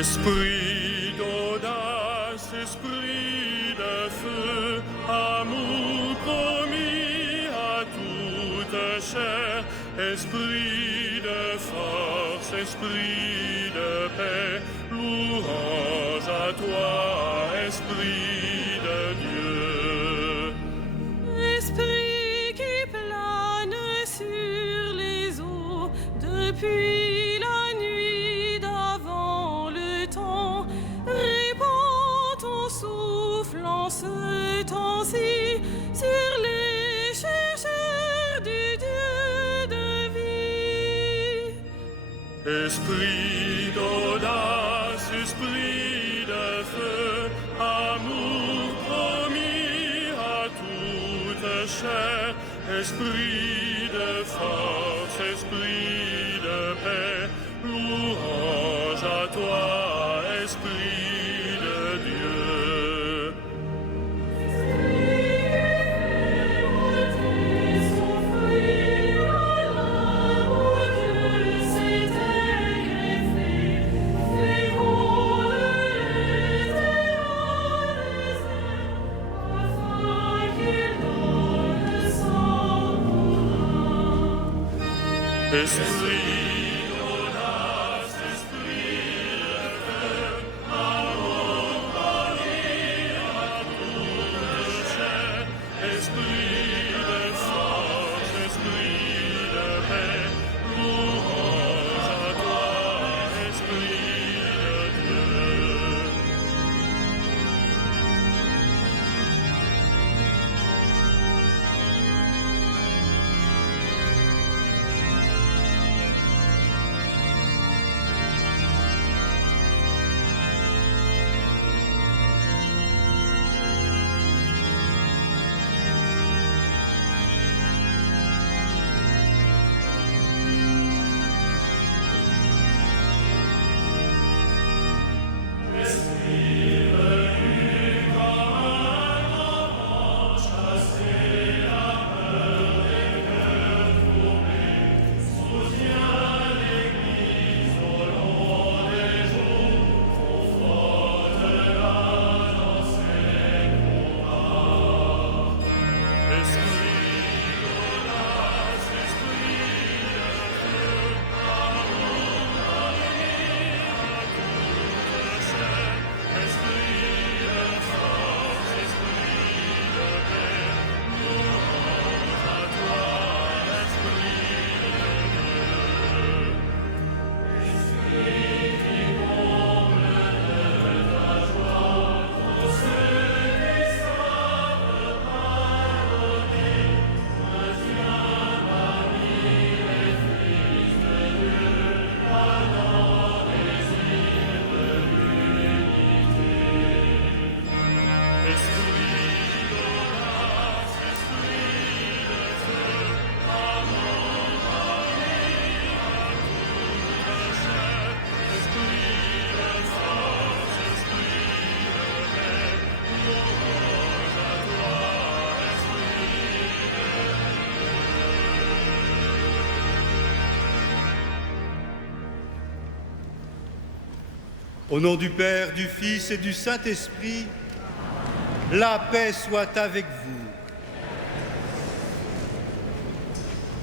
Esprit d'audace, esprit de feu, amour promis à toute chair, esprit de force, esprit de paix, louange à toi, esprit de Dieu. Esprit qui plane sur les eaux depuis la nuit d'avant le temps, répands ton souffle en ce temps-ci sur les chercheurs du Dieu de vie. Esprit d'audace, esprit de feu, amour promis à toute chair, esprit de force, esprit de paix, louange à toi, esprit de Dieu. Esprit d'audace, esprit de feu, amour promis à toute chair, esprit de force, esprit de paix, louange à toi, esprit de Dieu. Au nom du Père, du Fils et du Saint-Esprit, la paix soit avec vous.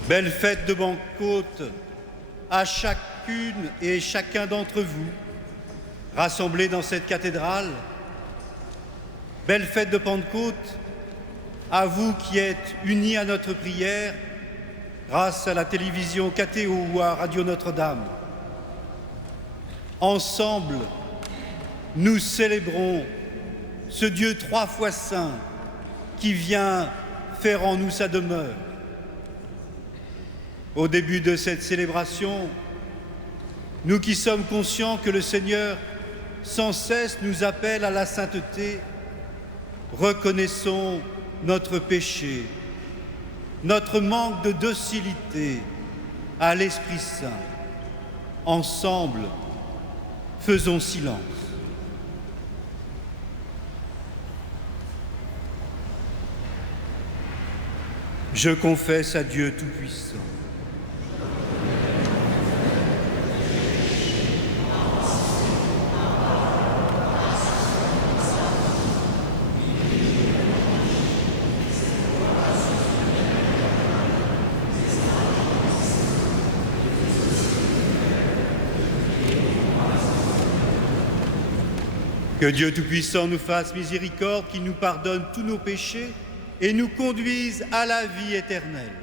Belle fête de Pentecôte à chacune et chacun d'entre vous, rassemblés dans cette cathédrale. Belle fête de Pentecôte à vous qui êtes unis à notre prière grâce à la télévision KTO ou à Radio Notre-Dame. Ensemble, nous célébrons ce Dieu trois fois saint qui vient faire en nous sa demeure. Au début de cette célébration, nous qui sommes conscients que le Seigneur sans cesse nous appelle à la sainteté, reconnaissons notre péché, notre manque de docilité à l'Esprit Saint. Ensemble, faisons silence. Je confesse à Dieu Tout-Puissant. Que Dieu Tout-Puissant nous fasse miséricorde, qu'il nous pardonne tous nos péchés et nous conduise à la vie éternelle.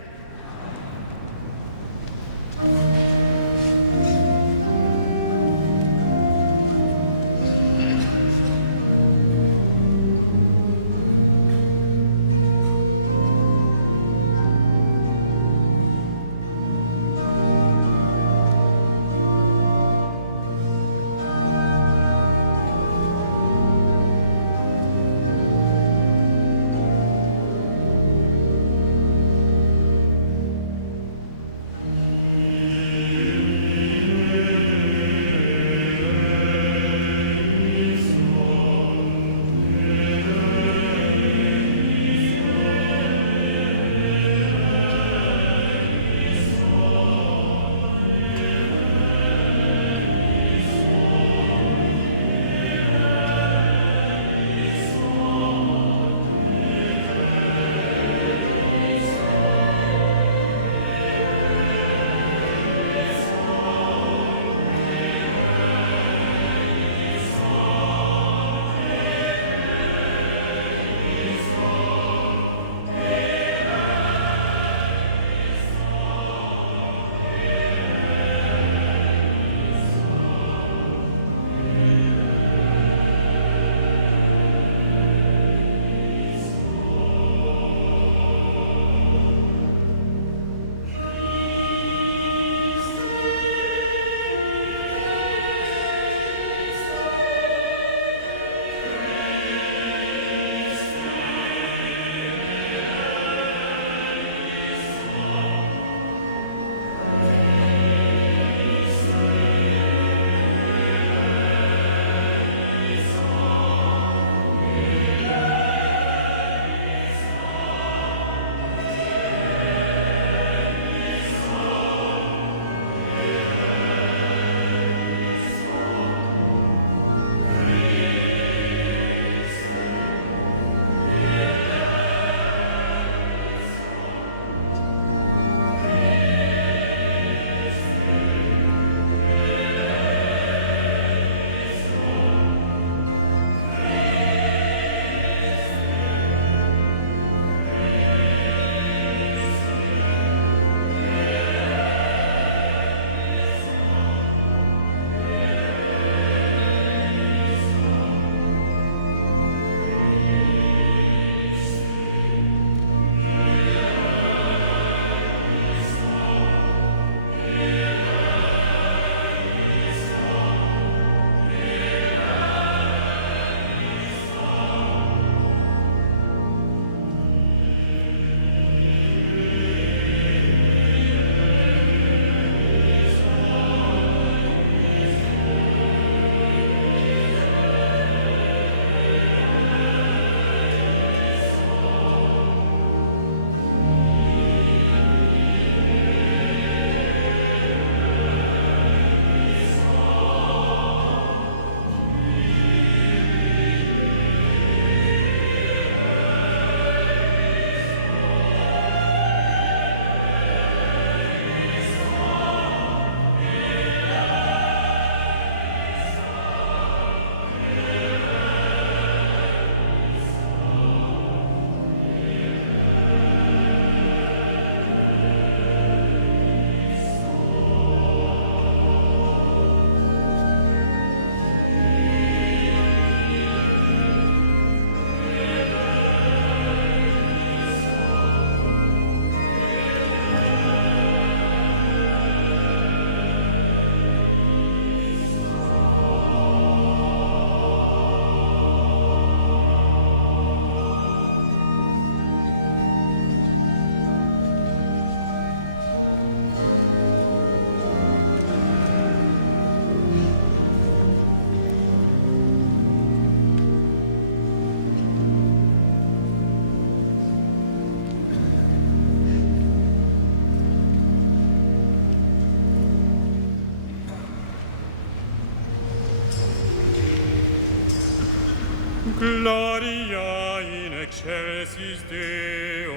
Gloria in excelsis Deo.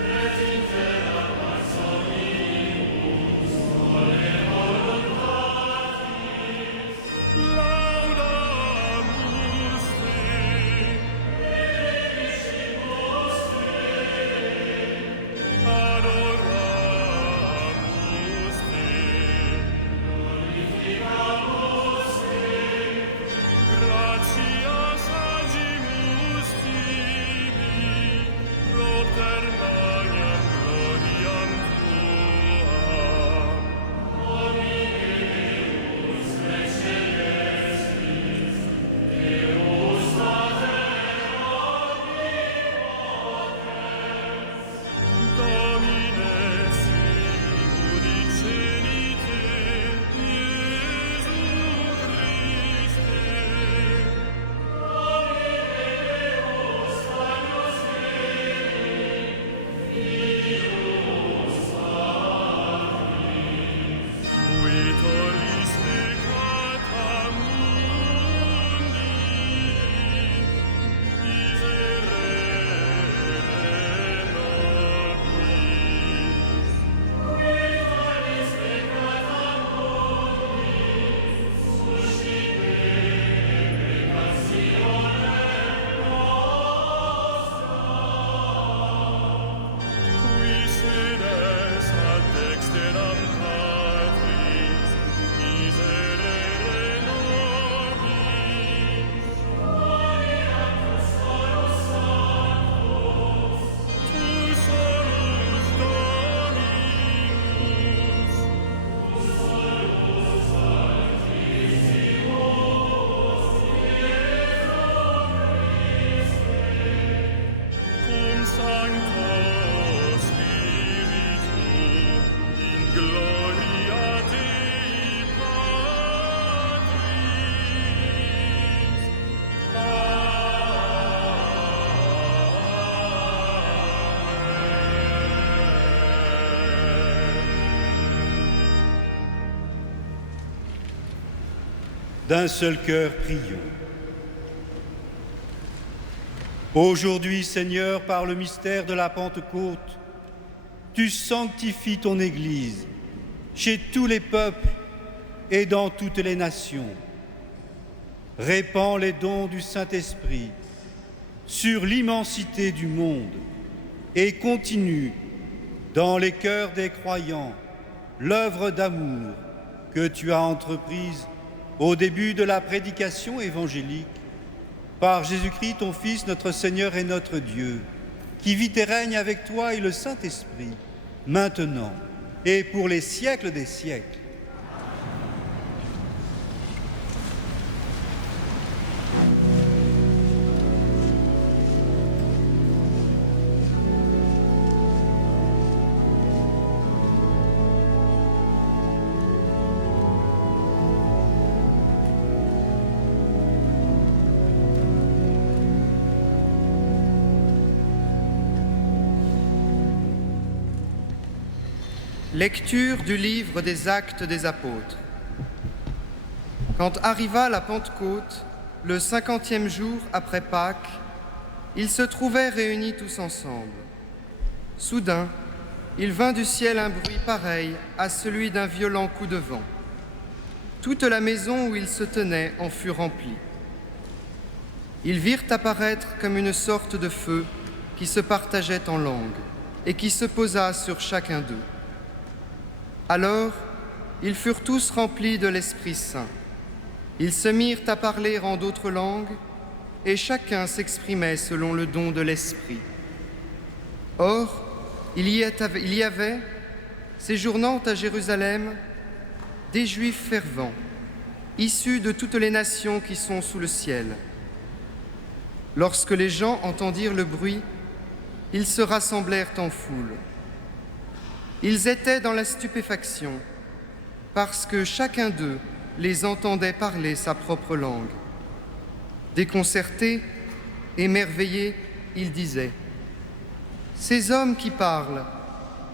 Et in terra Lauda d'un seul cœur, prions. Aujourd'hui, Seigneur, par le mystère de la Pentecôte, tu sanctifies ton Église chez tous les peuples et dans toutes les nations. Répands les dons du Saint-Esprit sur l'immensité du monde et continue dans les cœurs des croyants l'œuvre d'amour que tu as entreprise au début de la prédication évangélique par Jésus-Christ, ton Fils, notre Seigneur et notre Dieu, qui vit et règne avec toi et le Saint-Esprit, maintenant et pour les siècles des siècles. Lecture du livre des Actes des Apôtres. Quand arriva la Pentecôte, le 50e jour après Pâques, ils se trouvaient réunis tous ensemble. Soudain, il vint du ciel un bruit pareil à celui d'un violent coup de vent. Toute la maison où ils se tenaient en fut remplie. Ils virent apparaître comme une sorte de feu qui se partageait en langues et qui se posa sur chacun d'eux. Alors, ils furent tous remplis de l'Esprit Saint. Ils se mirent à parler en d'autres langues, et chacun s'exprimait selon le don de l'Esprit. Or, il y avait, séjournant à Jérusalem, des Juifs fervents, issus de toutes les nations qui sont sous le ciel. Lorsque les gens entendirent le bruit, ils se rassemblèrent en foule. Ils étaient dans la stupéfaction, parce que chacun d'eux les entendait parler sa propre langue. Déconcertés, émerveillés, ils disaient : « Ces hommes qui parlent,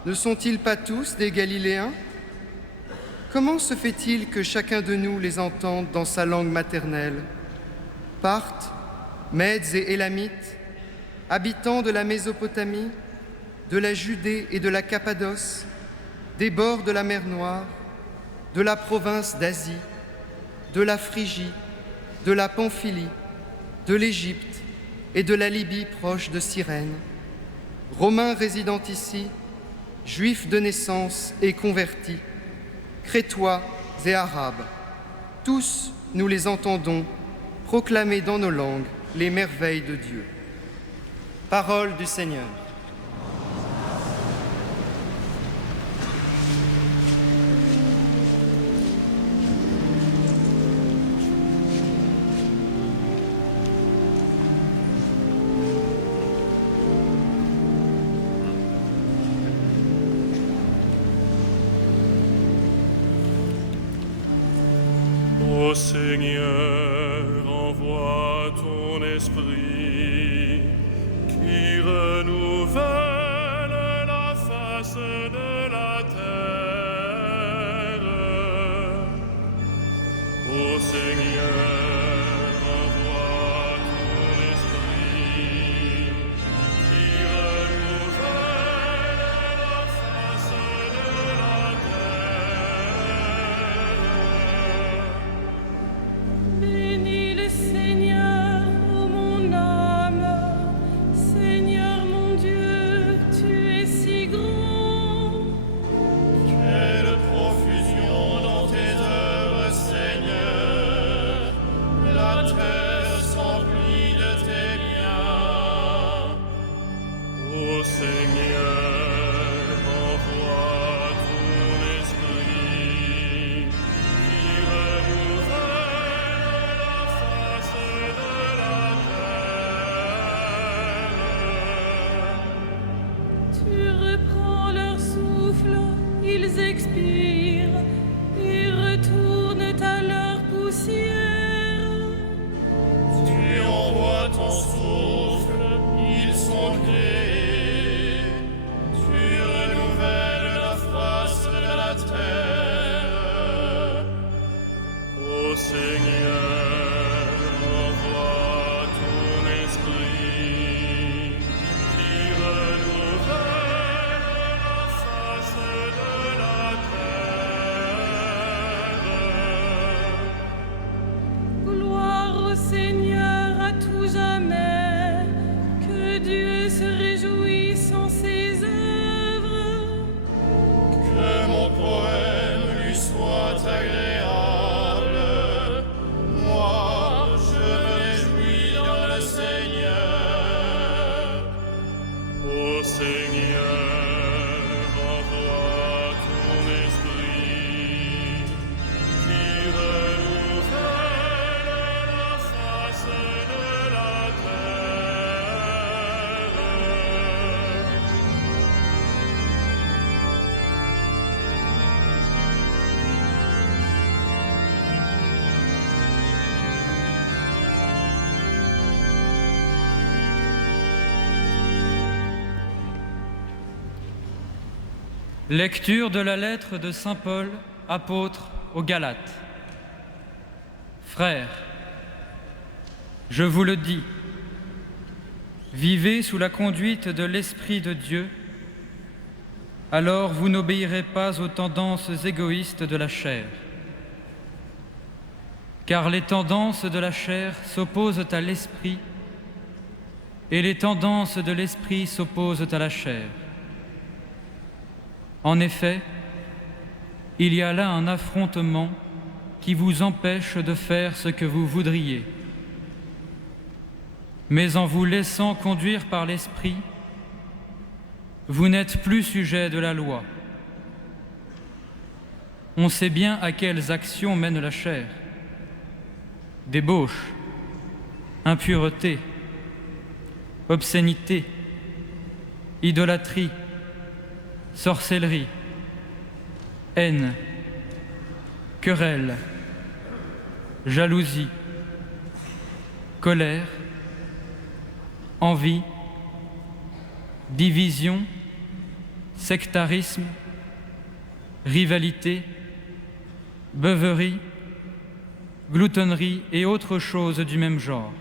ne sont-ils pas tous des Galiléens ? Comment se fait-il que chacun de nous les entende dans sa langue maternelle ? Parthes, Mèdes et Élamites, habitants de la Mésopotamie, de la Judée et de la Cappadoce, des bords de la mer Noire, de la province d'Asie, de la Phrygie, de la Pamphylie, de l'Égypte et de la Libye proche de Cyrène, Romains résidant ici, Juifs de naissance et convertis, Crétois et Arabes, tous nous les entendons proclamer dans nos langues les merveilles de Dieu. Parole du Seigneur. Ô Seigneur, envoie ton esprit qui renouvelle la face de la terre. Ô Seigneur, envoie ton esprit qui renouvelle la face de la terre. Bénis le Seigneur, ô mon âme. Seigneur mon Dieu, tu es si grand. Quelle profusion dans tes œuvres, Seigneur, la terre s'emplit de tes biens. Ô Seigneur, envoie ton esprit qui renouvelle la face de la terre. Tu reprends leur souffle, ils expirent et retournent à leur poussière. Lecture de la lettre de saint Paul, apôtre aux Galates. Frères, je vous le dis, vivez sous la conduite de l'Esprit de Dieu, alors vous n'obéirez pas aux tendances égoïstes de la chair. Car les tendances de la chair s'opposent à l'Esprit, et les tendances de l'Esprit s'opposent à la chair. En effet, il y a là un affrontement qui vous empêche de faire ce que vous voudriez. Mais en vous laissant conduire par l'Esprit, vous n'êtes plus sujet de la loi. On sait bien à quelles actions mène la chair. Débauche, impureté, obscénité, idolâtrie, sorcellerie, haine, querelle, jalousie, colère, envie, division, sectarisme, rivalité, beuverie, gloutonnerie et autres choses du même genre.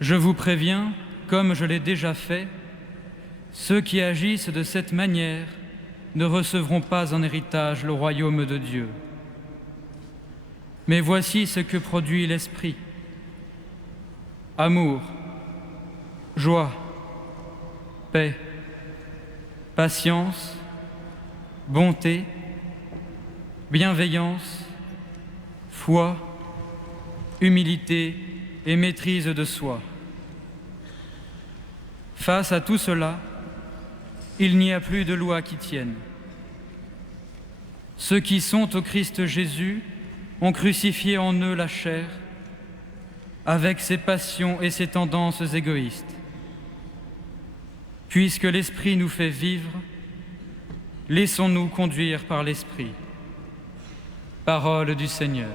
Je vous préviens, comme je l'ai déjà fait, ceux qui agissent de cette manière ne recevront pas en héritage le royaume de Dieu. Mais voici ce que produit l'Esprit: amour, joie, paix, patience, bonté, bienveillance, foi, humilité et maîtrise de soi. Face à tout cela, il n'y a plus de loi qui tienne. Ceux qui sont au Christ Jésus ont crucifié en eux la chair avec ses passions et ses tendances égoïstes. Puisque l'Esprit nous fait vivre, laissons-nous conduire par l'Esprit. Parole du Seigneur.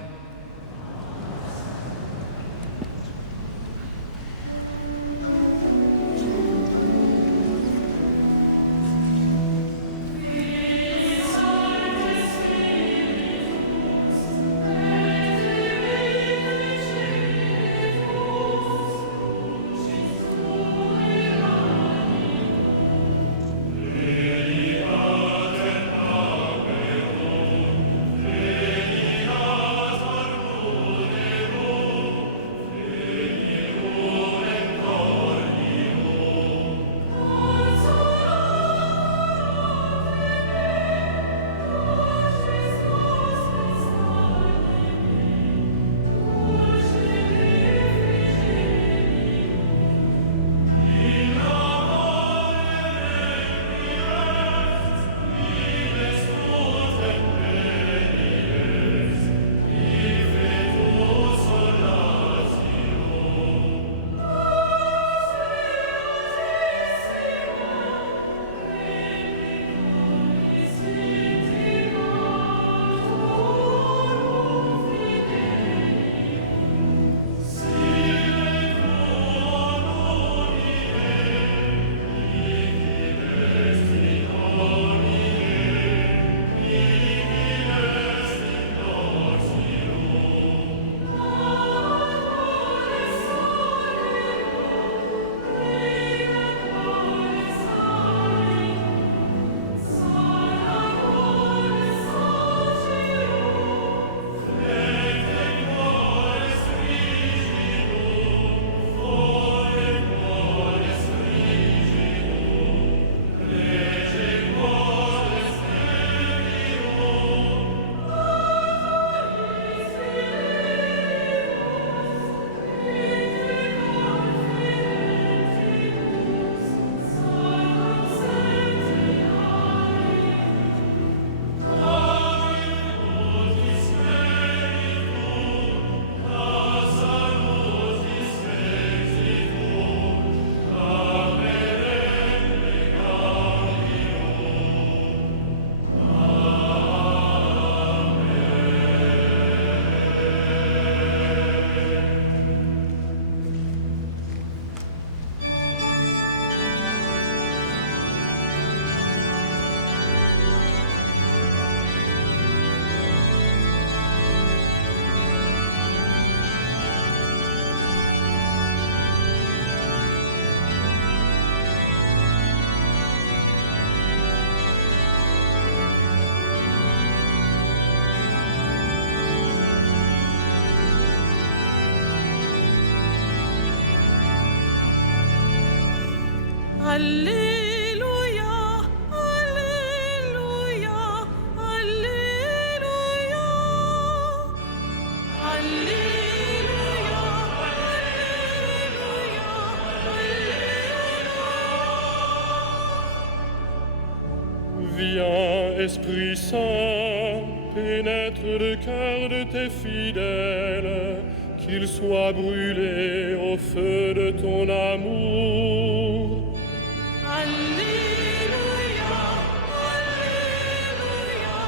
Alléluia, Alléluia, Alléluia. Alléluia, Alléluia, Alléluia. Viens, Esprit Saint, pénètre le cœur de tes fidèles, qu'ils soient brûlés au feu de ton amour. Alléluia, Alléluia,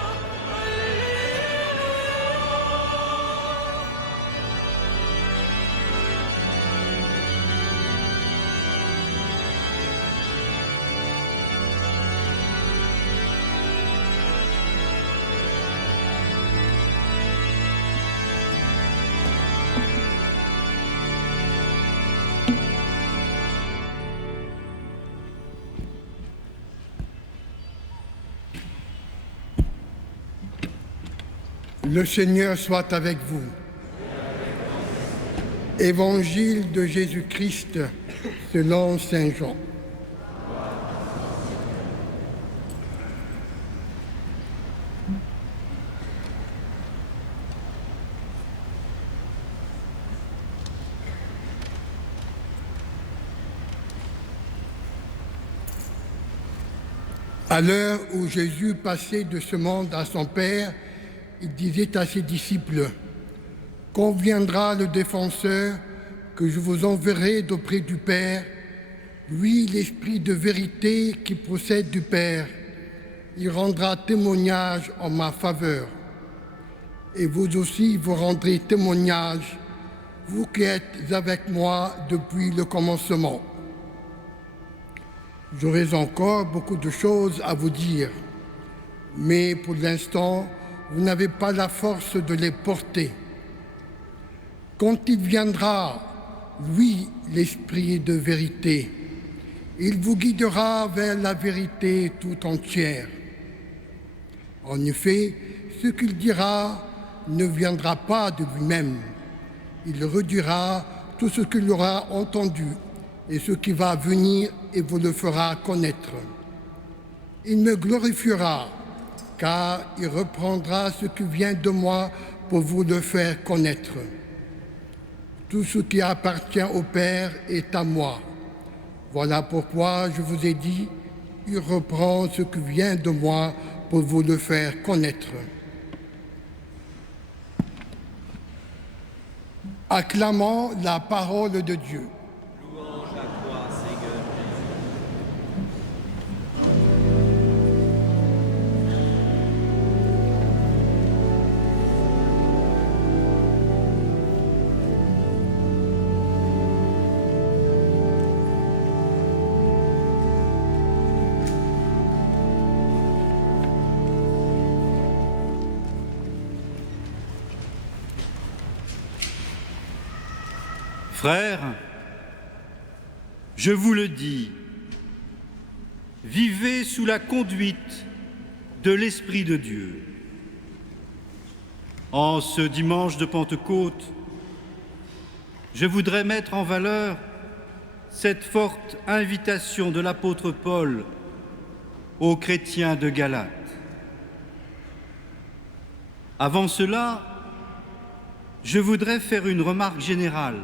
Le Seigneur soit avec vous. Évangile de Jésus-Christ selon Saint Jean. À l'heure où Jésus passait de ce monde à son Père, il disait à ses disciples, « Quand viendra le défenseur que je vous enverrai d'auprès du Père, lui, l'Esprit de vérité qui procède du Père, il rendra témoignage en ma faveur. Et vous aussi, vous rendrez témoignage, vous qui êtes avec moi depuis le commencement. J'aurais encore beaucoup de choses à vous dire, mais pour l'instant, vous n'avez pas la force de les porter. Quand il viendra, lui, l'Esprit de vérité, il vous guidera vers la vérité tout entière. En effet, ce qu'il dira ne viendra pas de lui-même. Il redira tout ce qu'il aura entendu et ce qui va venir et vous le fera connaître. Il me glorifiera, car il reprendra ce qui vient de moi pour vous le faire connaître. Tout ce qui appartient au Père est à moi. Voilà pourquoi je vous ai dit, il reprend ce qui vient de moi pour vous le faire connaître. Acclamons la parole de Dieu. Louange à toi, Seigneur Jésus. Frères, je vous le dis, vivez sous la conduite de l'Esprit de Dieu. En ce dimanche de Pentecôte, je voudrais mettre en valeur cette forte invitation de l'apôtre Paul aux chrétiens de Galate. Avant cela, je voudrais faire une remarque générale.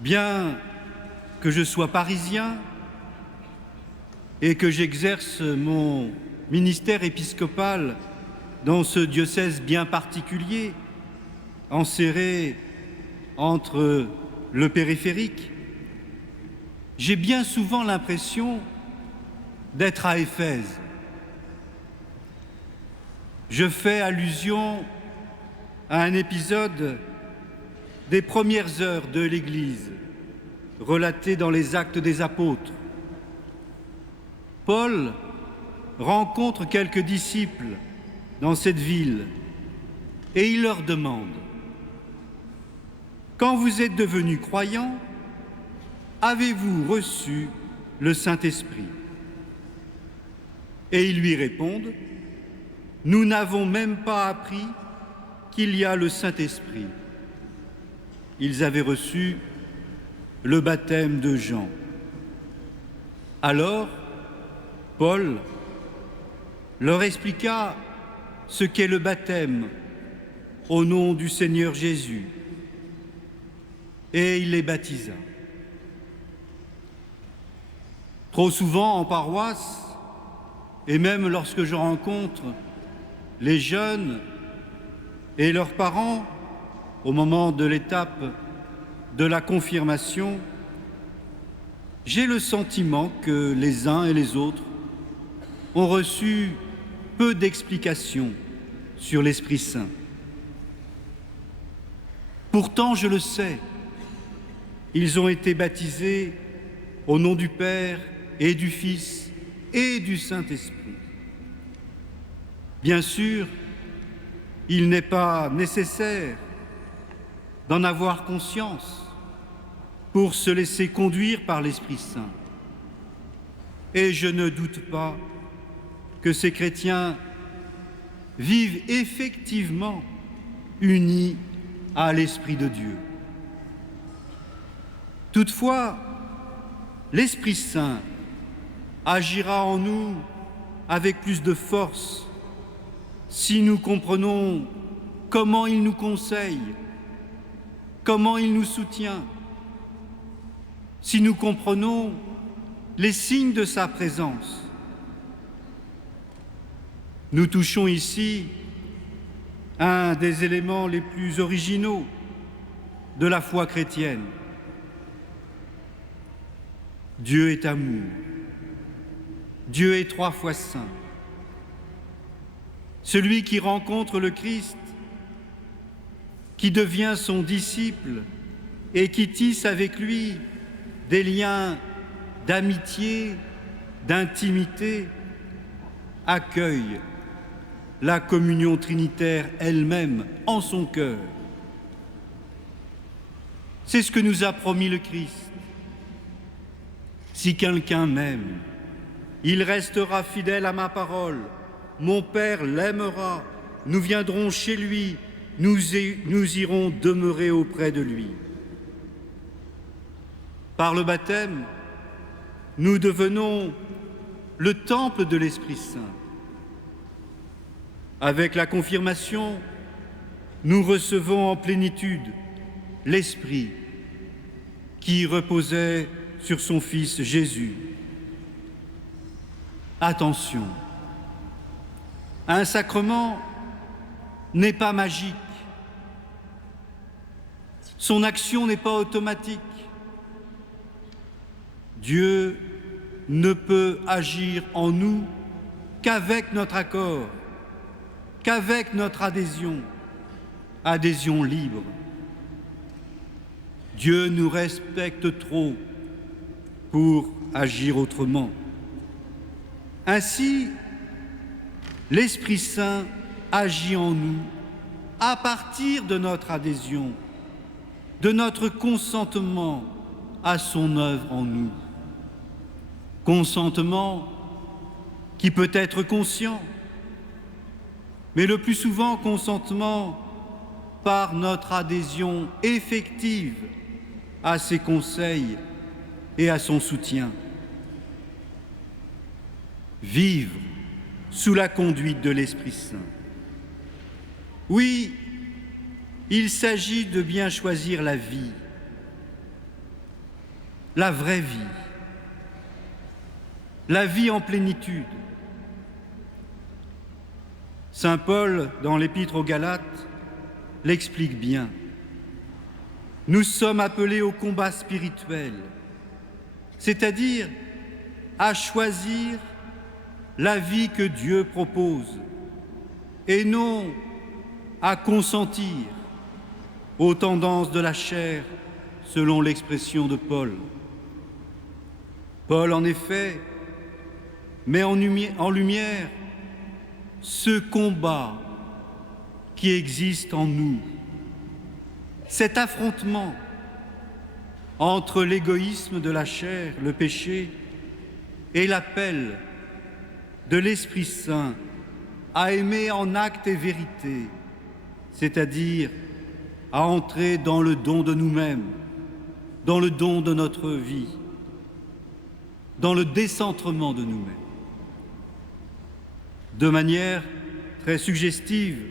Bien que je sois parisien et que j'exerce mon ministère épiscopal dans ce diocèse bien particulier, enserré entre le périphérique, j'ai bien souvent l'impression d'être à Éphèse. Je fais allusion à un épisode des premières heures de l'Église, relaté dans les Actes des Apôtres. Paul rencontre quelques disciples dans cette ville et il leur demande « Quand vous êtes devenus croyants, avez-vous reçu le Saint-Esprit » Et ils lui répondent « Nous n'avons même pas appris qu'il y a le Saint-Esprit. » Ils avaient reçu le baptême de Jean. Alors, Paul leur expliqua ce qu'est le baptême au nom du Seigneur Jésus, et il les baptisa. Trop souvent en paroisse, et même lorsque je rencontre les jeunes et leurs parents au moment de l'étape de la confirmation, j'ai le sentiment que les uns et les autres ont reçu peu d'explications sur l'Esprit Saint. Pourtant, je le sais, ils ont été baptisés au nom du Père et du Fils et du Saint-Esprit. Bien sûr, il n'est pas nécessaire d'en avoir conscience pour se laisser conduire par l'Esprit Saint. Et je ne doute pas que ces chrétiens vivent effectivement unis à l'Esprit de Dieu. Toutefois, l'Esprit Saint agira en nous avec plus de force si nous comprenons comment il nous conseille, comment il nous soutient, si nous comprenons les signes de sa présence. Nous touchons ici un des éléments les plus originaux de la foi chrétienne. Dieu est amour. Dieu est 3 fois saint. Celui qui rencontre le Christ, qui devient son disciple et qui tisse avec lui des liens d'amitié, d'intimité, accueille la communion trinitaire elle-même en son cœur. C'est ce que nous a promis le Christ. Si quelqu'un m'aime, il restera fidèle à ma parole. Mon Père l'aimera. Nous viendrons chez lui. Nous irons demeurer auprès de lui. Par le baptême, nous devenons le temple de l'Esprit Saint. Avec la confirmation, nous recevons en plénitude l'Esprit qui reposait sur son Fils Jésus. Attention, un sacrement n'est pas magique. Son action n'est pas automatique. Dieu ne peut agir en nous qu'avec notre accord, qu'avec notre adhésion libre. Dieu nous respecte trop pour agir autrement. Ainsi, l'Esprit Saint agit en nous à partir de notre adhésion, de notre consentement à son œuvre en nous. Consentement qui peut être conscient, mais le plus souvent consentement par notre adhésion effective à ses conseils et à son soutien. Vivre sous la conduite de l'Esprit Saint. Oui, il s'agit de bien choisir la vie, la vraie vie, la vie en plénitude. Saint Paul, dans l'Épître aux Galates, l'explique bien. Nous sommes appelés au combat spirituel, c'est-à-dire à choisir la vie que Dieu propose et non à consentir aux tendances de la chair, selon l'expression de Paul. Paul, en effet, met en lumière ce combat qui existe en nous, cet affrontement entre l'égoïsme de la chair, le péché, et l'appel de l'Esprit Saint à aimer en acte et vérité, c'est-à-dire à entrer dans le don de nous-mêmes, dans le don de notre vie, dans le décentrement de nous-mêmes. De manière très suggestive,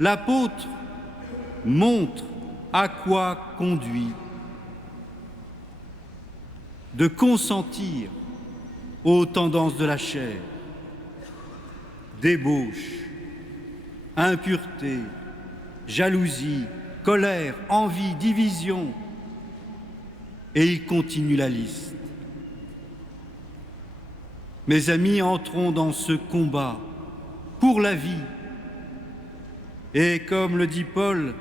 l'apôtre montre à quoi conduit de consentir aux tendances de la chair, débauche, impureté, jalousie, colère, envie, division, et il continue la liste. Mes amis, entrons dans ce combat pour la vie. Et comme le dit Paul,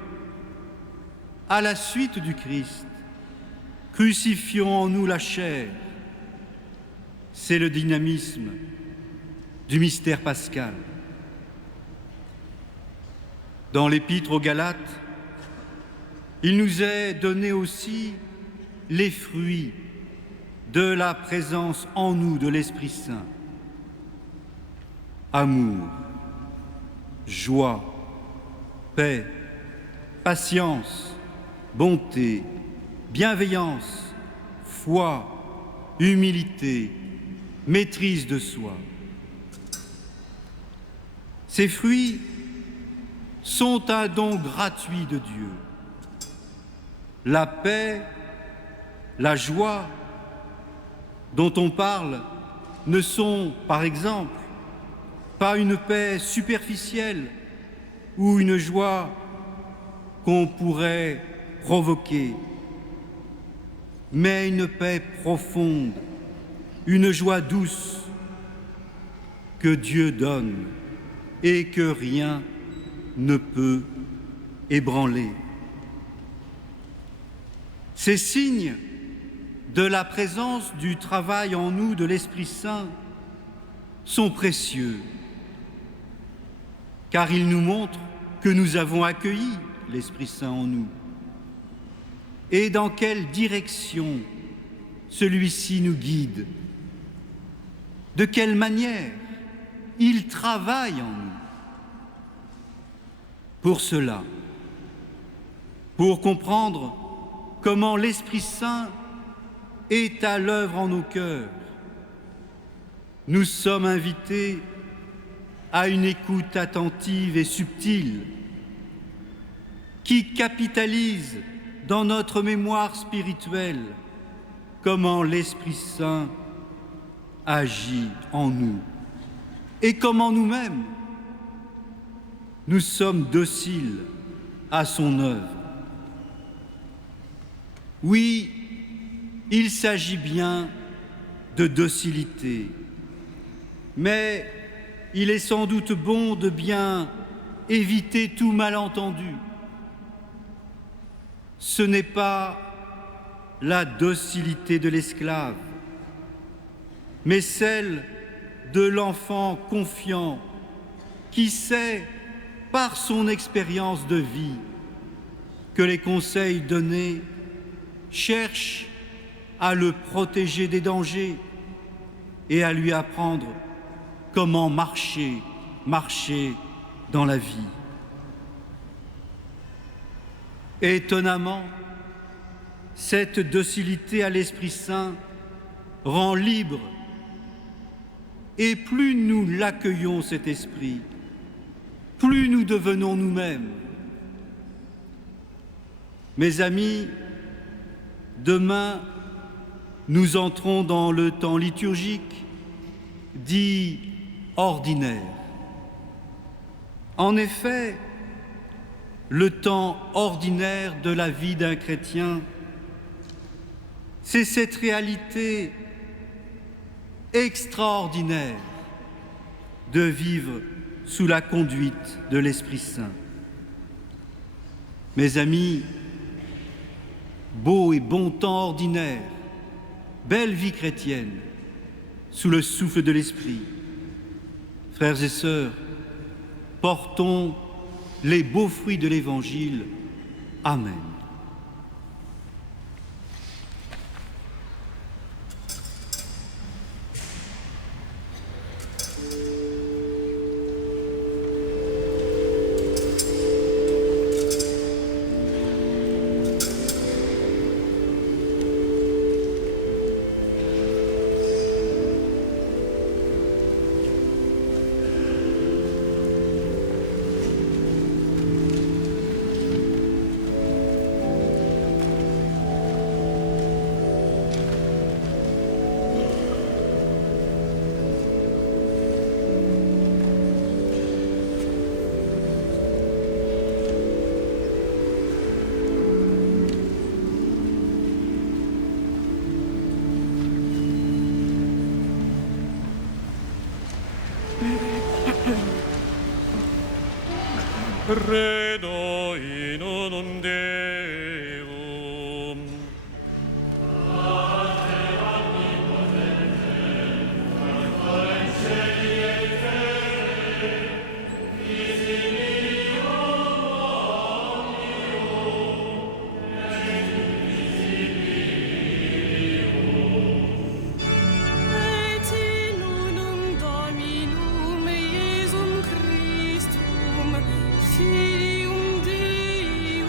à la suite du Christ, crucifions en nous la chair. C'est le dynamisme du mystère pascal. Dans l'Épître aux Galates, il nous est donné aussi les fruits de la présence en nous de l'Esprit Saint. Amour, joie, paix, patience, bonté, bienveillance, foi, humilité, maîtrise de soi. Ces fruits sont un don gratuit de Dieu. La paix, la joie dont on parle ne sont, par exemple, pas une paix superficielle ou une joie qu'on pourrait provoquer, mais une paix profonde, une joie douce que Dieu donne et que rien ne peut ébranler. Ces signes de la présence du travail en nous de l'Esprit Saint sont précieux, car ils nous montrent que nous avons accueilli l'Esprit Saint en nous et dans quelle direction celui-ci nous guide, de quelle manière il travaille en nous. Pour cela, pour comprendre comment l'Esprit Saint est à l'œuvre en nos cœurs, nous sommes invités à une écoute attentive et subtile qui capitalise dans notre mémoire spirituelle comment l'Esprit Saint agit en nous et comment nous-mêmes nous sommes dociles à son œuvre. Oui, il s'agit bien de docilité, mais il est sans doute bon de bien éviter tout malentendu. Ce n'est pas la docilité de l'esclave, mais celle de l'enfant confiant qui sait, par son expérience de vie, que les conseils donnés cherchent à le protéger des dangers et à lui apprendre comment marcher dans la vie. Étonnamment, cette docilité à l'Esprit Saint rend libre, et plus nous l'accueillons, cet esprit, plus nous devenons nous-mêmes. Mes amis, demain, nous entrons dans le temps liturgique dit ordinaire. En effet, le temps ordinaire de la vie d'un chrétien, c'est cette réalité extraordinaire de vivre sous la conduite de l'Esprit Saint. Mes amis, beau et bon temps ordinaire, belle vie chrétienne, sous le souffle de l'Esprit. Frères et sœurs, portons les beaux fruits de l'Évangile. Amen. Credo in unum Deum. Et in unum Dominum Iesum Christum, Filium Dei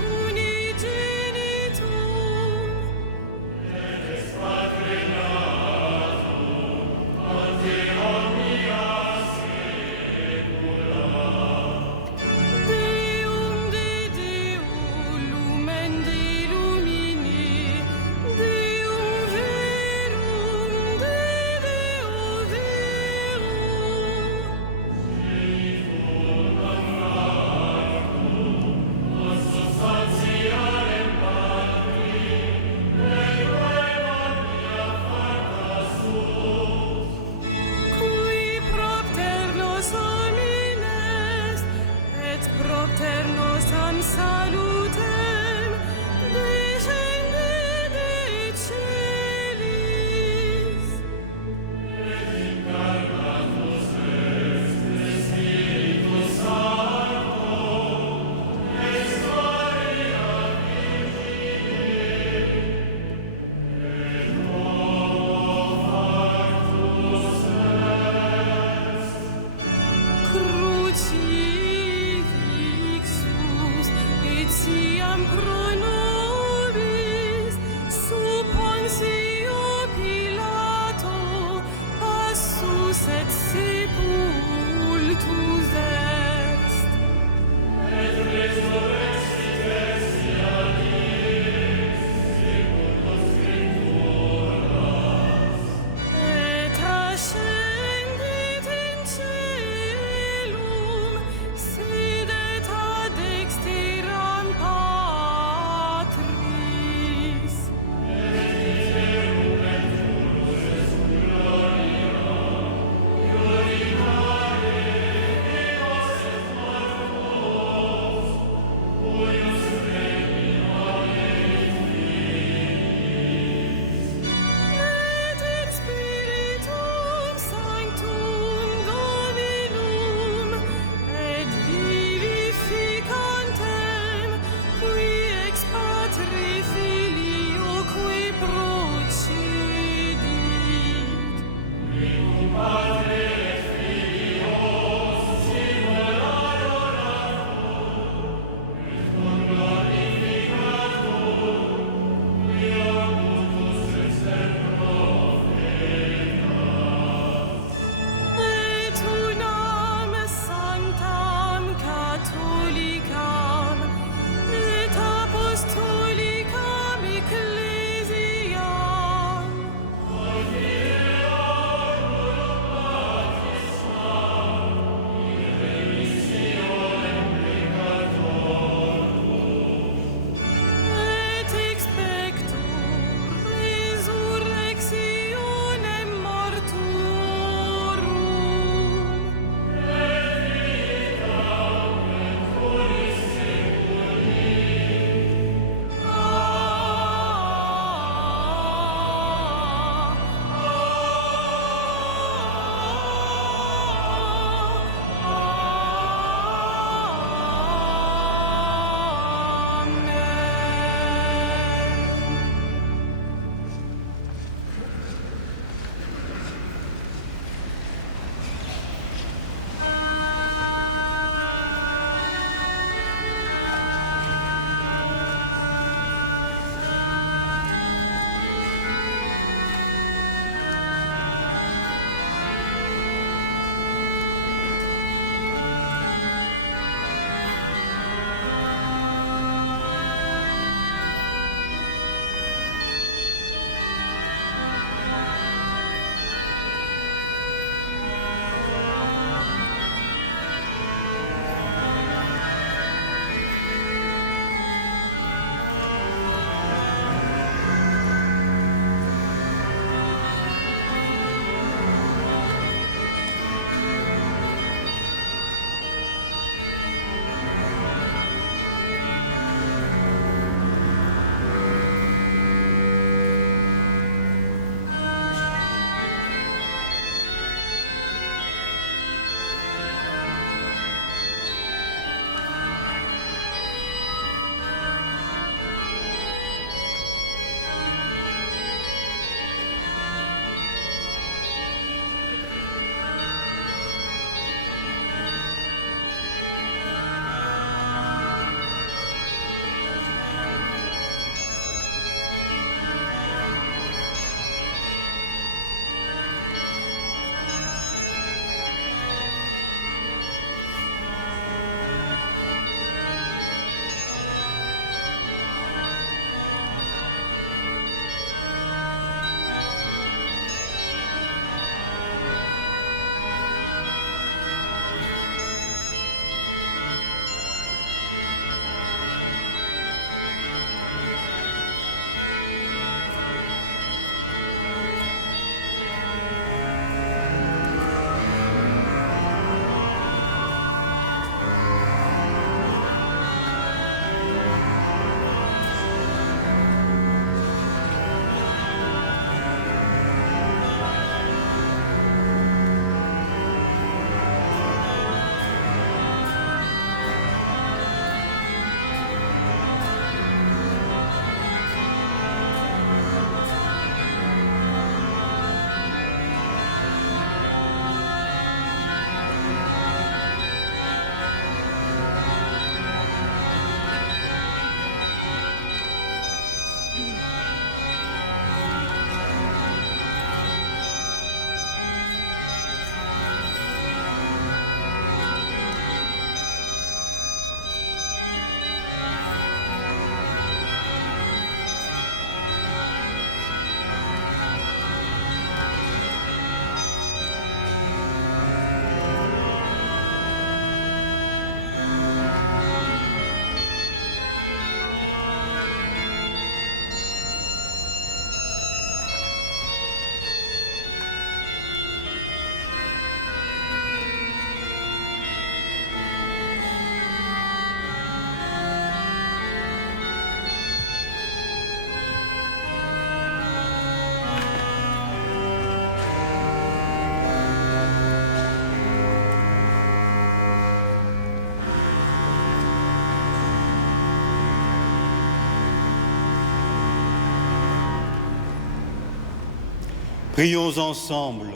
Prions ensemble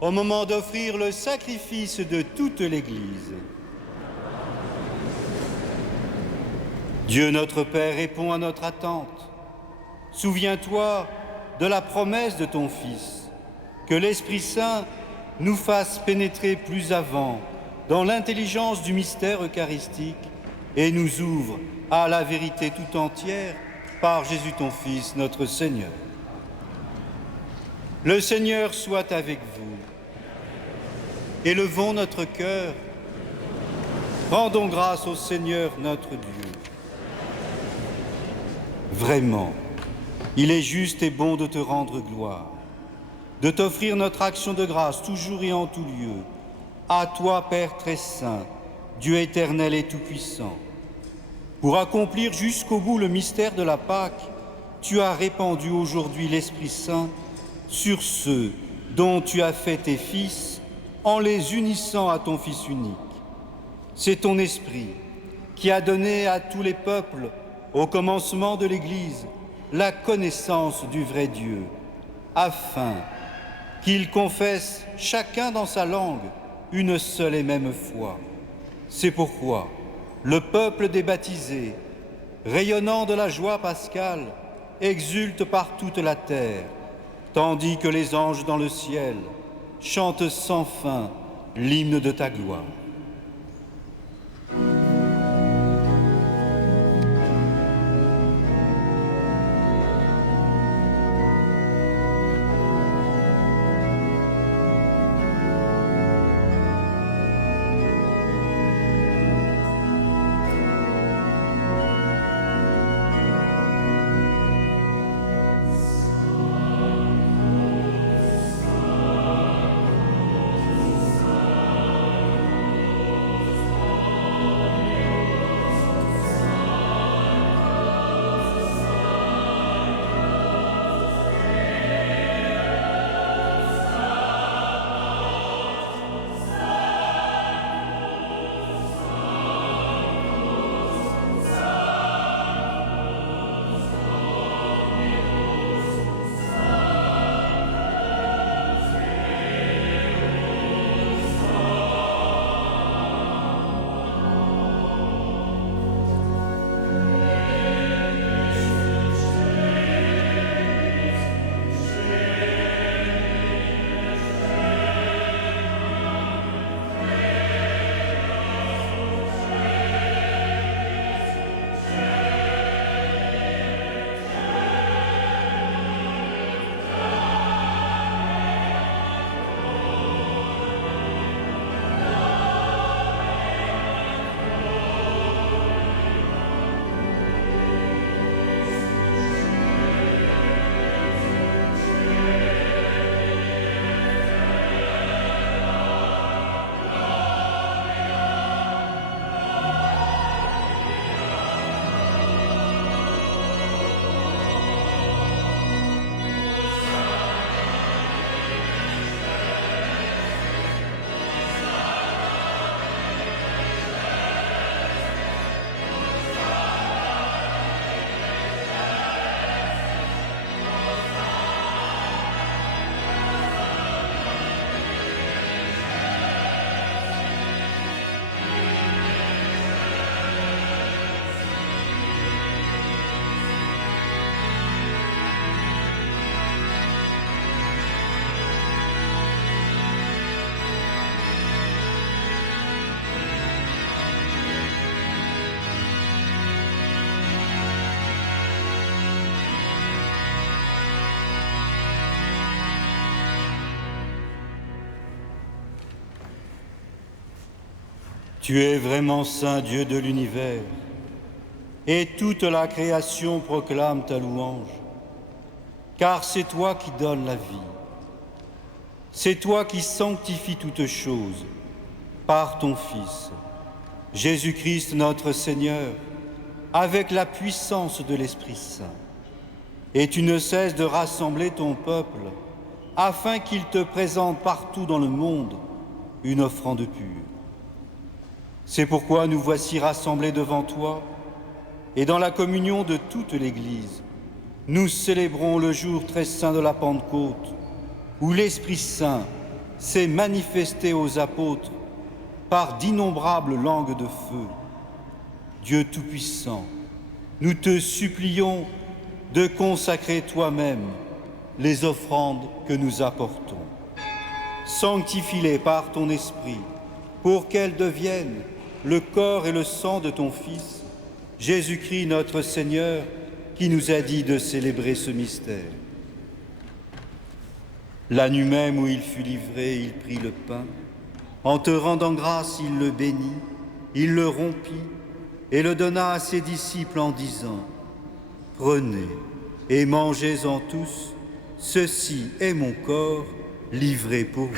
au moment d'offrir le sacrifice de toute l'Église. Dieu notre Père répond à notre attente. Souviens-toi de la promesse de ton Fils, que l'Esprit Saint nous fasse pénétrer plus avant dans l'intelligence du mystère eucharistique et nous ouvre à la vérité tout entière par Jésus ton Fils, notre Seigneur. Le Seigneur soit avec vous. Élevons notre cœur. Rendons grâce au Seigneur notre Dieu. Vraiment, il est juste et bon de te rendre gloire, de t'offrir notre action de grâce toujours et en tout lieu. À toi, Père très saint, Dieu éternel et tout-puissant. Pour accomplir jusqu'au bout le mystère de la Pâque, tu as répandu aujourd'hui l'Esprit Saint sur ceux dont tu as fait tes fils en les unissant à ton Fils unique. C'est ton Esprit qui a donné à tous les peuples, au commencement de l'Église, la connaissance du vrai Dieu, afin qu'ils confessent chacun dans sa langue une seule et même foi. C'est pourquoi le peuple des baptisés, rayonnant de la joie pascale, exulte par toute la terre, tandis que les anges dans le ciel chantent sans fin l'hymne de ta gloire. Tu es vraiment saint Dieu de l'univers, et toute la création proclame ta louange, car c'est toi qui donnes la vie. C'est toi qui sanctifies toutes choses par ton Fils, Jésus-Christ notre Seigneur, avec la puissance de l'Esprit Saint. Et tu ne cesses de rassembler ton peuple afin qu'il te présente partout dans le monde une offrande pure. C'est pourquoi nous voici rassemblés devant toi, et dans la communion de toute l'Église, nous célébrons le jour très saint de la Pentecôte, où l'Esprit Saint s'est manifesté aux apôtres par d'innombrables langues de feu. Dieu Tout-Puissant, nous te supplions de consacrer toi-même les offrandes que nous apportons. Sanctifie-les par ton Esprit, pour qu'elles deviennent le corps et le sang de ton Fils, Jésus-Christ notre Seigneur, qui nous a dit de célébrer ce mystère. La nuit même où il fut livré, il prit le pain. En te rendant grâce, il le bénit, il le rompit et le donna à ses disciples en disant : « Prenez et mangez-en tous, ceci est mon corps livré pour vous. »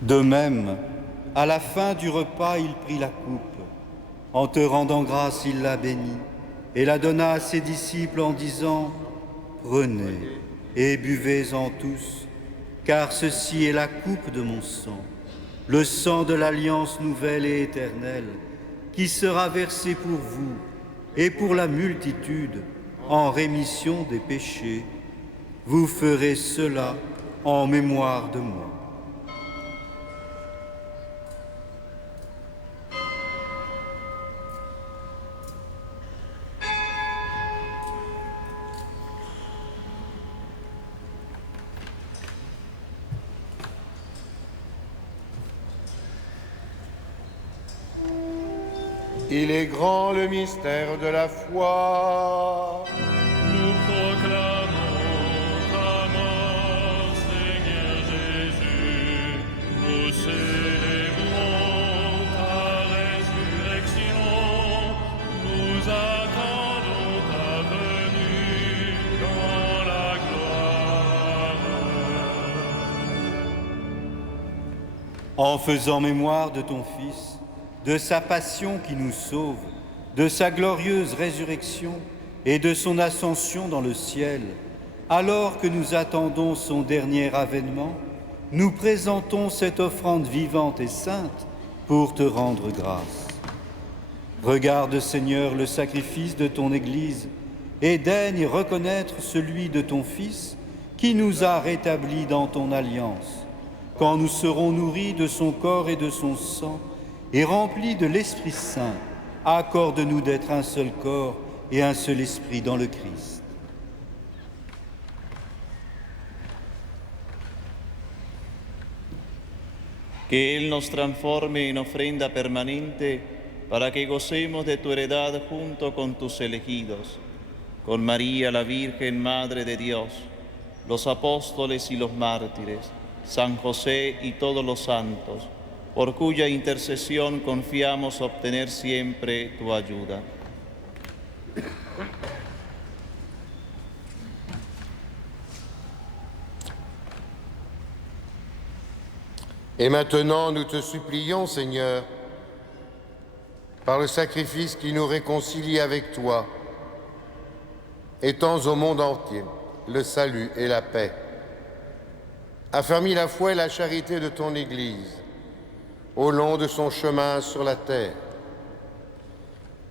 De même, à la fin du repas, il prit la coupe. En te rendant grâce, il la bénit et la donna à ses disciples en disant : « Prenez et buvez-en tous, car ceci est la coupe de mon sang, le sang de l'alliance nouvelle et éternelle, qui sera versé pour vous et pour la multitude en rémission des péchés. Vous ferez cela en mémoire de moi. » Il est grand le mystère de la foi. Nous proclamons ta mort, Seigneur Jésus. Nous célébrons ta résurrection. Nous attendons ta venue dans la gloire. En faisant mémoire de ton Fils, de sa passion qui nous sauve, de sa glorieuse résurrection et de son ascension dans le ciel, alors que nous attendons son dernier avènement, nous présentons cette offrande vivante et sainte pour te rendre grâce. Regarde, Seigneur, le sacrifice de ton Église et daigne reconnaître celui de ton Fils qui nous a rétablis dans ton alliance. Quand nous serons nourris de son corps et de son sang, et remplis de l'Esprit Saint, accorde-nous d'être un seul corps et un seul esprit dans le Christ. Que Él nos transforme en ofrenda permanente para que gocemos de tu heredad junto con tus elegidos, con María la Virgen, Madre de Dios, los apóstoles y los mártires, San José y todos los santos, por cuya intercesión confiamos obtener siempre tu ayuda. Et maintenant, nous te supplions, Seigneur, par le sacrifice qui nous réconcilie avec toi, étends au monde entier le salut et la paix. Affermis la foi et la charité de ton Église au long de son chemin sur la terre.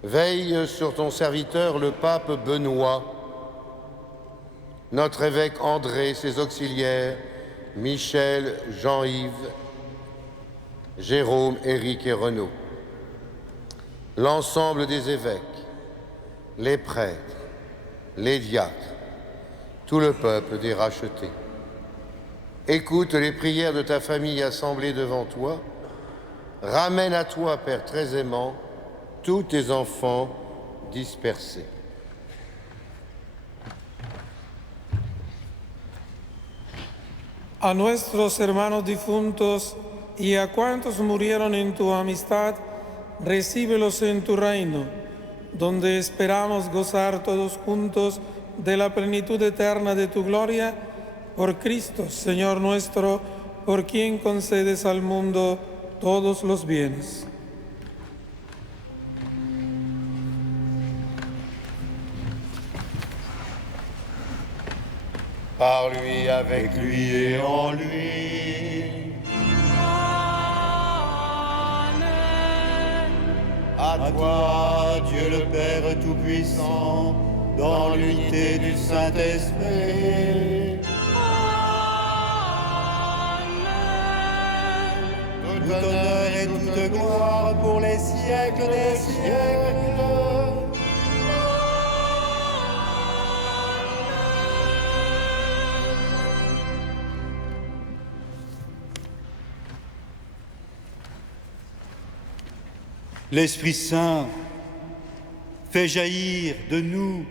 Veille sur ton serviteur, le pape Benoît, notre évêque André, ses auxiliaires, Michel, Jean-Yves, Jérôme, Éric et Renaud, l'ensemble des évêques, les prêtres, les diacres, tout le peuple des rachetés. Écoute les prières de ta famille assemblée devant toi. Ramène à toi, Père très aimant, tous tes enfants dispersés. A nuestros hermanos difuntos y a cuantos murieron en tu amistad, recíbelos en tu reino, donde esperamos gozar todos juntos de la plenitud eterna de tu gloria, por Cristo, Señor nuestro, por quien concedes al mundo todos los bienes. par lui, avec lui et en lui. Amen. À toi, Dieu le Père Tout-Puissant, dans l'unité du Saint-Esprit, Amen. tout honneur et toute gloire pour les siècles des siècles. L'Esprit Saint fait jaillir de nous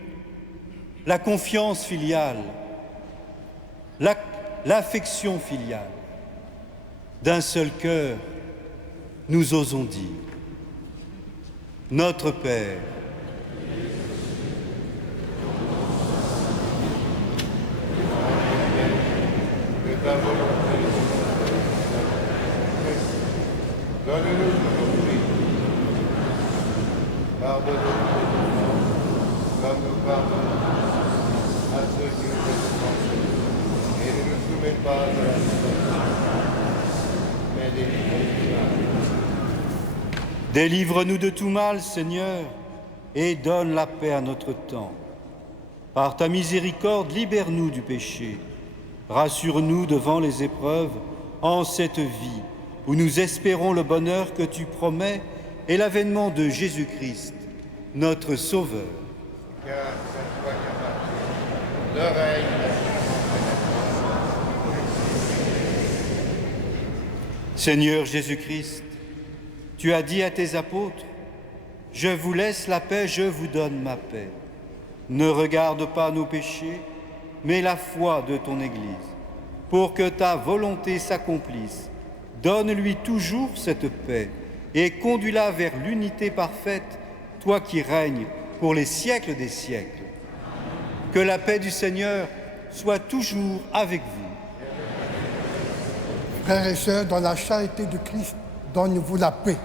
la confiance filiale, l'affection filiale. D'un seul cœur, nous osons dire: Notre Père, Que ta volonté donne-nous aujourd'hui. Pardonne-nous nos offenses, comme nous pardonnons à ceux qui nous ont offensés. Et ne nous soumets pas à la tentation, mais délivre-nous du mal. délivre-nous de tout mal, Seigneur, et donne la paix à notre temps. Par ta miséricorde, libère-nous du péché. Rassure-nous devant les épreuves en cette vie où nous espérons le bonheur que tu promets et l'avènement de Jésus-Christ, notre Sauveur. Car c'est toi qui appartiens, le règne. Seigneur Jésus-Christ, tu as dit à tes apôtres: Je vous laisse la paix, je vous donne ma paix. Ne regarde pas nos péchés, mais la foi de ton Église. Pour que ta volonté s'accomplisse, donne-lui toujours cette paix et conduis-la vers l'unité parfaite, toi qui règnes pour les siècles des siècles. Que la paix du Seigneur soit toujours avec vous. Frères et sœurs, dans la charité de Christ, donne-vous la paix.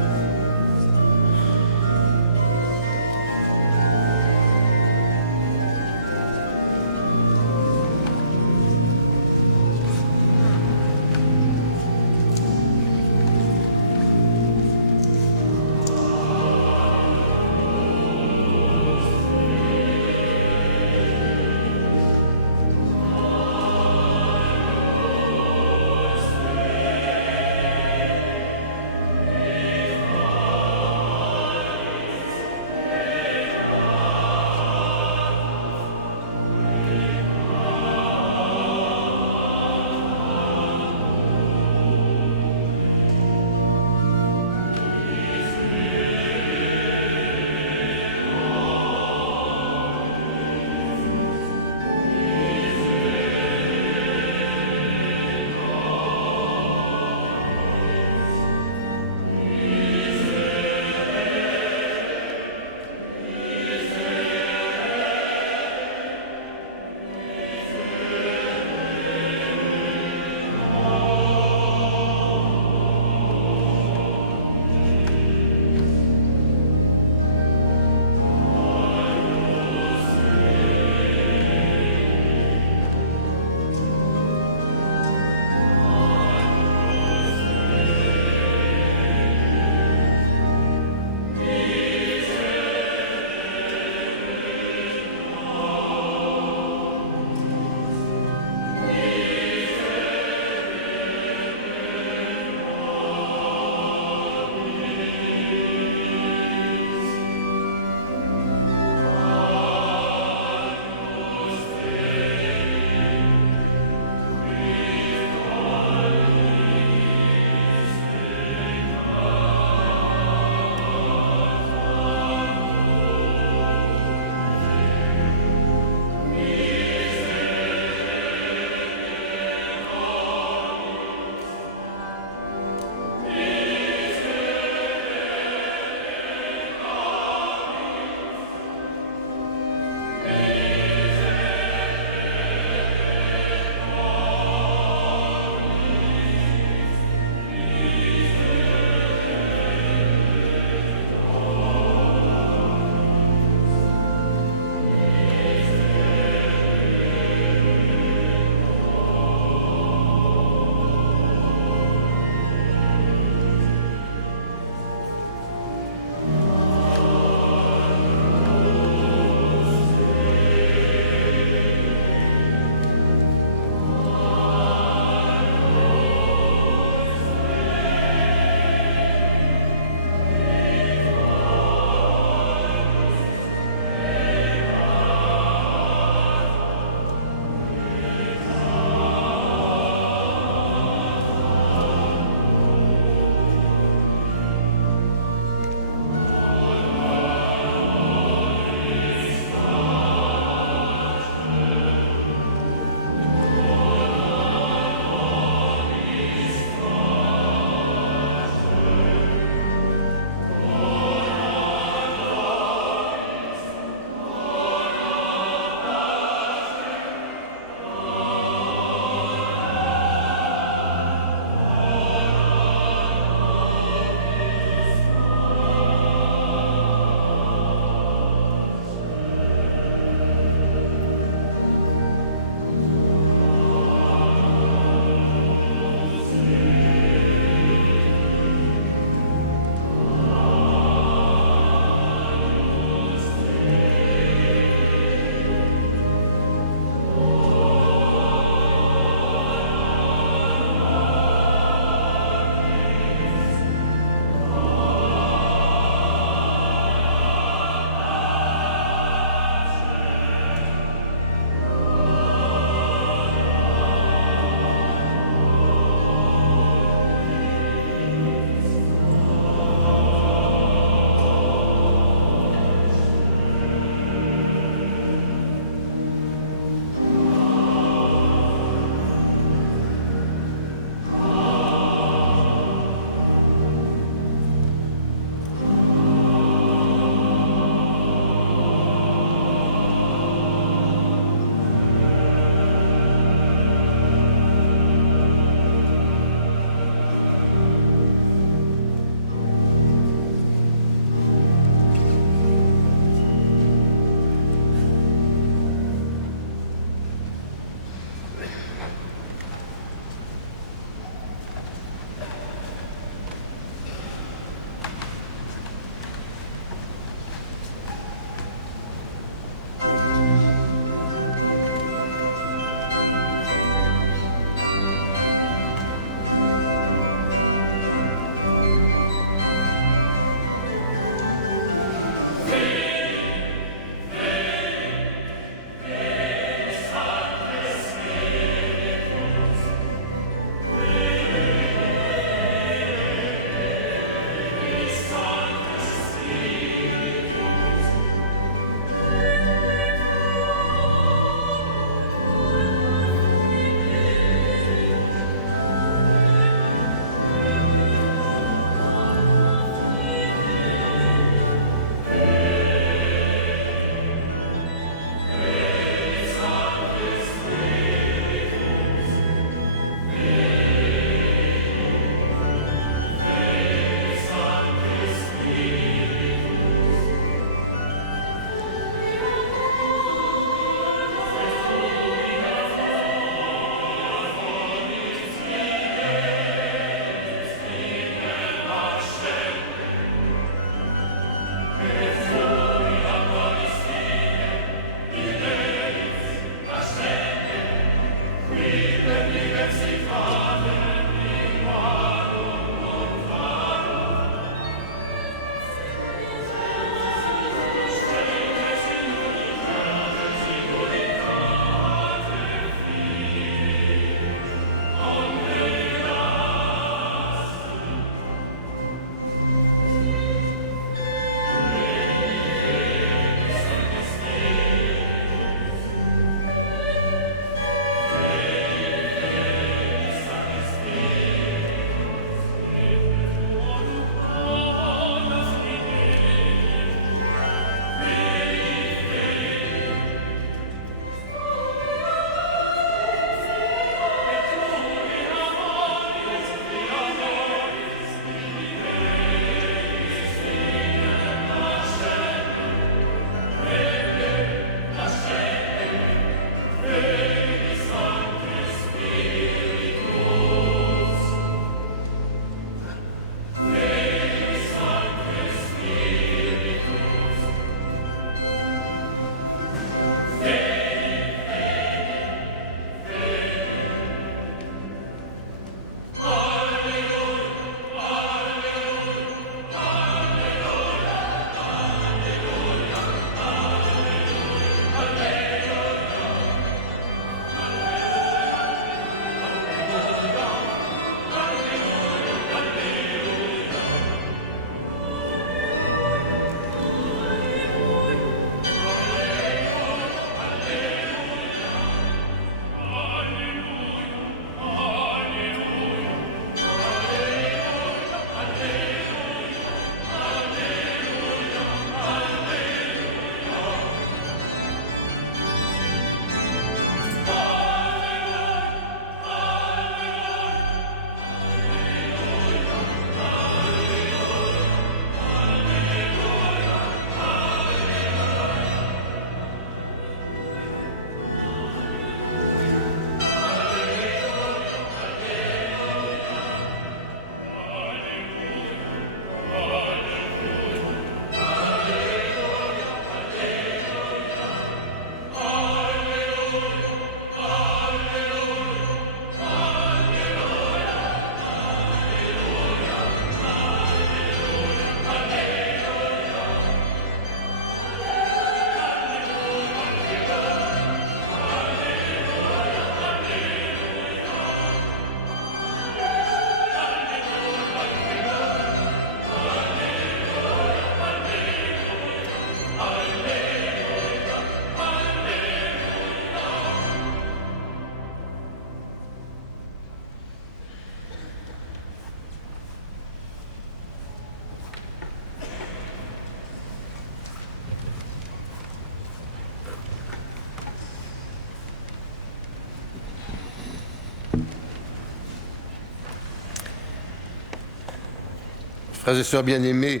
Frères et sœurs bien-aimés,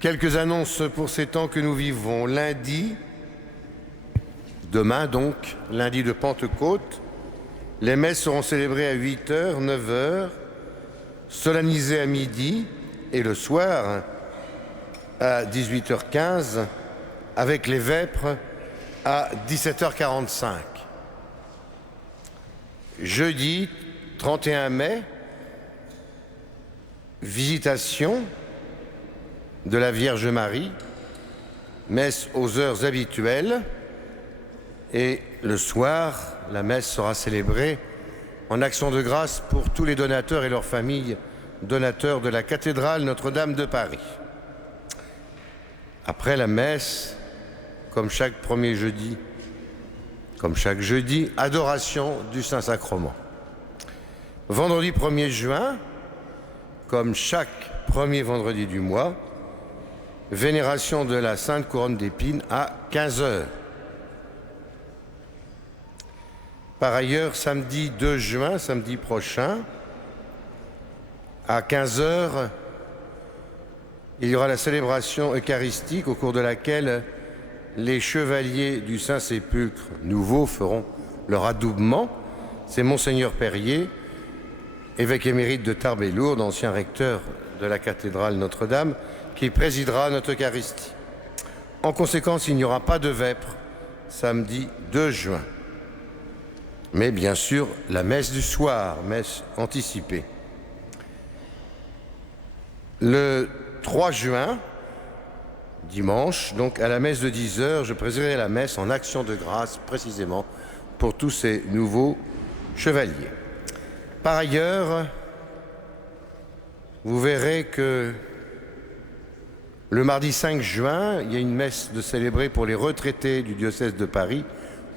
quelques annonces pour ces temps que nous vivons. Lundi, demain donc, lundi de Pentecôte, les messes seront célébrées à 8h, 9h, solennisées à midi et le soir à 18h15 avec les vêpres à 17h45. Jeudi 31 mai, visitation de la Vierge Marie, messe aux heures habituelles, et le soir, la messe sera célébrée en action de grâce pour tous les donateurs et leurs familles, donateurs de la cathédrale Notre-Dame de Paris. Après la messe, comme chaque jeudi, adoration du Saint-Sacrement. Vendredi 1er juin, comme chaque premier vendredi du mois, vénération de la Sainte Couronne d'Épines à 15h. Par ailleurs, samedi 2 juin, samedi prochain, à 15h, il y aura la célébration eucharistique au cours de laquelle les chevaliers du Saint-Sépulcre nouveaux feront leur adoubement. C'est Monseigneur Perrier, évêque émérite de Tarbes et Lourdes, ancien recteur de la cathédrale Notre-Dame, qui présidera notre Eucharistie. En conséquence, il n'y aura pas de vêpres samedi 2 juin. Mais bien sûr, la messe du soir, messe anticipée. Le 3 juin, dimanche, donc à la messe de 10h, je présiderai la messe en action de grâce, précisément pour tous ces nouveaux chevaliers. Par ailleurs, vous verrez que le mardi 5 juin, il y a une messe de célébrer pour les retraités du diocèse de Paris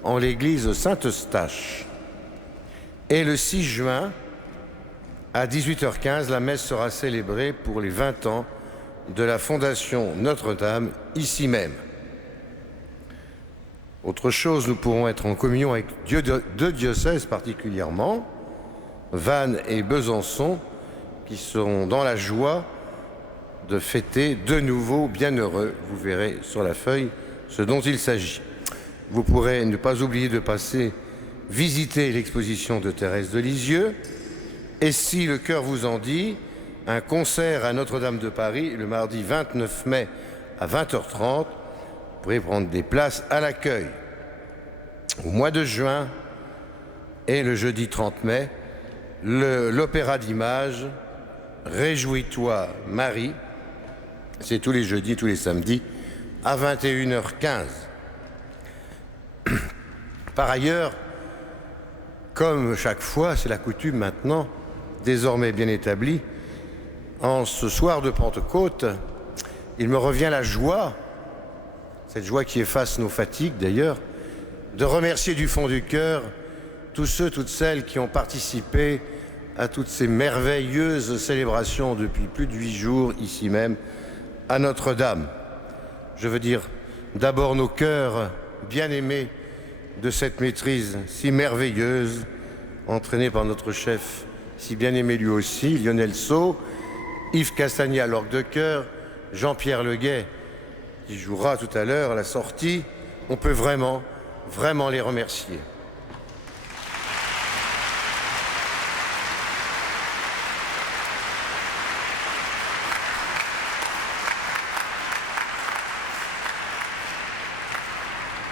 en l'église Saint-Eustache. Et le 6 juin, à 18h15, la messe sera célébrée pour les 20 ans de la Fondation Notre-Dame, ici même. Autre chose, nous pourrons être en communion avec deux diocèses particulièrement, Vannes et Besançon, qui seront dans la joie de fêter de nouveaux bienheureux. Vous verrez sur la feuille ce dont il s'agit. Vous pourrez ne pas oublier de visiter l'exposition de Thérèse de Lisieux. Et si le cœur vous en dit, un concert à Notre-Dame de Paris le mardi 29 mai à 20h30. Vous pourrez prendre des places à l'accueil. Au mois de juin et le jeudi 30 mai, l'opéra d'images Réjouis-toi Marie, c'est tous les jeudis, tous les samedis à 21h15. Par ailleurs, comme chaque fois, c'est la coutume maintenant, désormais bien établie, en ce soir de Pentecôte, il me revient la joie, cette joie qui efface nos fatigues d'ailleurs, de remercier du fond du cœur tous ceux, toutes celles qui ont participé à toutes ces merveilleuses célébrations depuis plus de 8 jours ici même à Notre-Dame. Je veux dire d'abord nos cœurs bien-aimés de cette maîtrise si merveilleuse, entraînée par notre chef si bien-aimé lui aussi, Lionel Sceau, Yves Castagnet à l'orgue de chœur, Jean-Pierre Leguet qui jouera tout à l'heure à la sortie. On peut vraiment les remercier.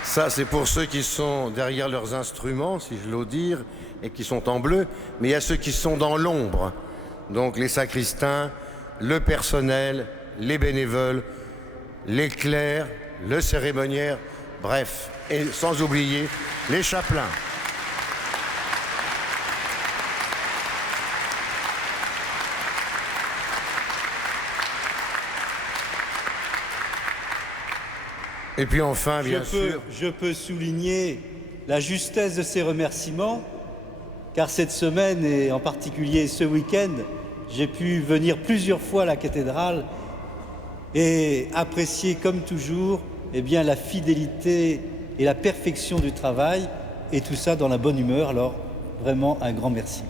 Ça, c'est pour ceux qui sont derrière leurs instruments, si je l'ose dire, et qui sont en bleu, mais il y a ceux qui sont dans l'ombre. Donc les sacristains, le personnel, les bénévoles, les clercs, le cérémoniaire, bref, et sans oublier les chapelains. Et puis enfin, bien sûr... Je peux souligner la justesse de ces remerciements, car cette semaine, et en particulier ce week-end, j'ai pu venir plusieurs fois à la cathédrale et apprécier, comme toujours, la fidélité et la perfection du travail, et tout ça dans la bonne humeur. Alors, vraiment, un grand merci.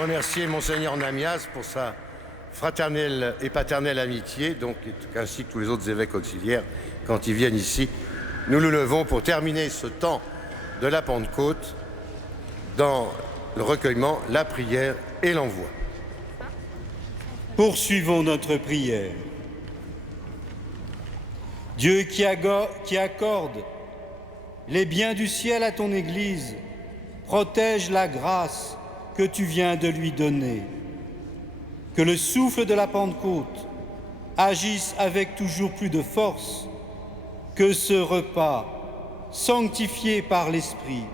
remercier Monseigneur Namias pour sa fraternelle et paternelle amitié, donc, ainsi que tous les autres évêques auxiliaires quand ils viennent ici. Nous nous levons pour terminer ce temps de la Pentecôte dans le recueillement, la prière et l'envoi. Poursuivons notre prière. Dieu qui accorde les biens du ciel à ton Église, protège la grâce que tu viens de lui donner. Que le souffle de la Pentecôte agisse avec toujours plus de force, que ce repas, sanctifié par l'Esprit,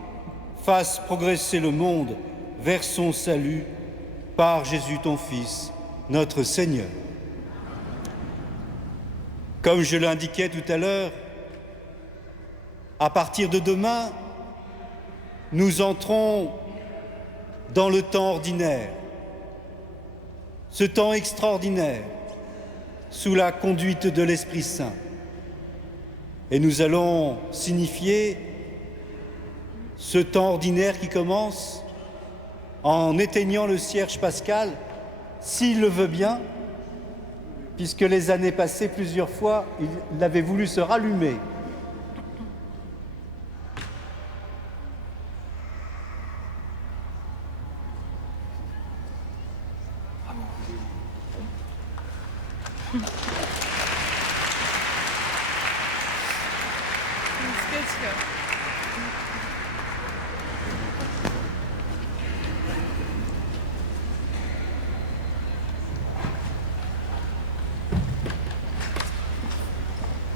fasse progresser le monde vers son salut par Jésus ton Fils, notre Seigneur. Comme je l'indiquais tout à l'heure, à partir de demain, nous entrons dans le temps ordinaire, ce temps extraordinaire, sous la conduite de l'Esprit Saint. Et nous allons signifier ce temps ordinaire qui commence en éteignant le cierge pascal, s'il le veut bien, puisque les années passées, plusieurs fois, il avait voulu se rallumer.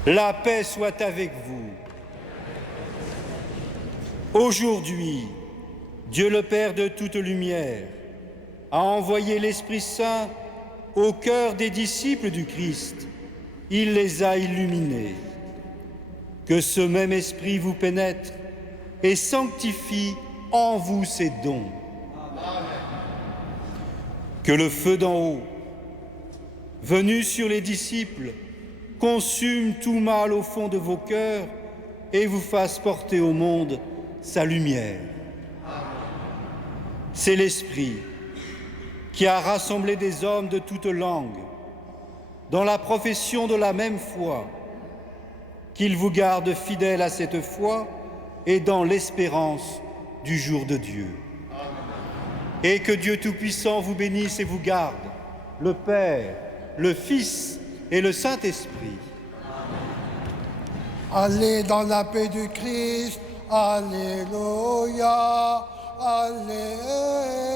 La paix soit avec vous. Aujourd'hui, Dieu le Père de toute lumière a envoyé l'Esprit Saint au cœur des disciples du Christ. Il les a illuminés. Que ce même Esprit vous pénètre et sanctifie en vous ses dons. Que le feu d'en haut, venu sur les disciples, consume tout mal au fond de vos cœurs et vous fasse porter au monde sa lumière. C'est l'Esprit qui a rassemblé des hommes de toutes langues dans la profession de la même foi, qu'il vous garde fidèles à cette foi et dans l'espérance du jour de Dieu. Et que Dieu Tout-Puissant vous bénisse et vous garde, le Père, le Fils et le Saint-Esprit. Allez dans la paix du Christ. Alléluia. Alléluia.